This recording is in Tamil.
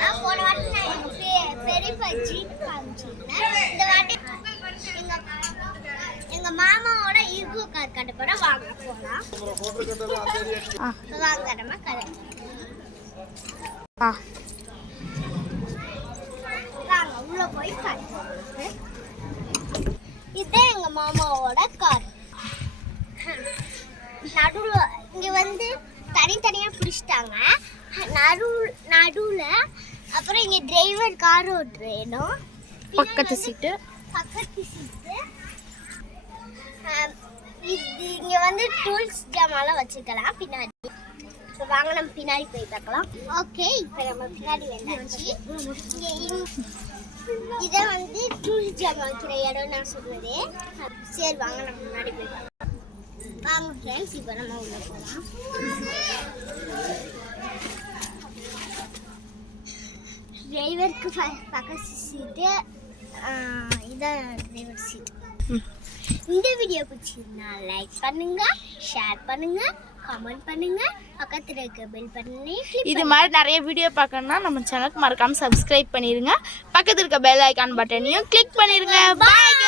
நான் போன வாட்டி நான் எங்க பெரியப்பா ஜீப் காமிச்சிருந்தேன். இந்த வாட்டி எங்க மாமாவோட ஈகோ கார் கட்ட போறோம். வாங்க போலாம். வாங்க நம்ம கதை. வாங்க உள்ள போய் காட்டுறேன். இதுதான் எங்க மாமாவோட கார். நடுவுல இங்க வந்து தனித்தனியா பிடிச்சிட்டாங்க. நடுவுல அப்புறம் இங்க டிரைவர் கார் ஓட்டுறேனும் பக்கத்து சீட்டு இது இங்க வந்து டூல்ஸ் ஜாமான்லாம் வச்சுக்கலாம் பின்னாடி. வாங்க நம்ம பின்னாடி போய் பார்க்கலாம். ஓகே, இப்போ நம்ம பின்னாடி வந்தாச்சு. இதை வந்து டூல்ஸ் ஜாமான் வைக்கிற இடம் நான் சொல்லுவது. சரி வாங்க நம்ம முன்னாடி போய் பார்க்கலாம். வாங்க ஃப்ரெண்ட்ஸ், இப்போ நம்ம உள்ள போகலாம். டிரைவருக்கு பக்கத்து சீட்டு, இதான் டிரைவர் சீட். இந்த வீடியோ பிடிச்சிருந்தா லைக் பண்ணுங்க, ஷேர் பண்ணுங்க, கமெண்ட் பண்ணுங்க, பக்கத்துல இருக்க பெல் பட்டனை இது மாதிரி நிறைய வீடியோ பார்க்கணும்னா நம்ம சேனலுக்கு மறக்காம சப்ஸ்கிரைப் பண்ணிருங்க. பக்கத்துல இருக்க பெல் ஐகான் பட்டனையும் கிளிக் பண்ணிருங்க. பாய்.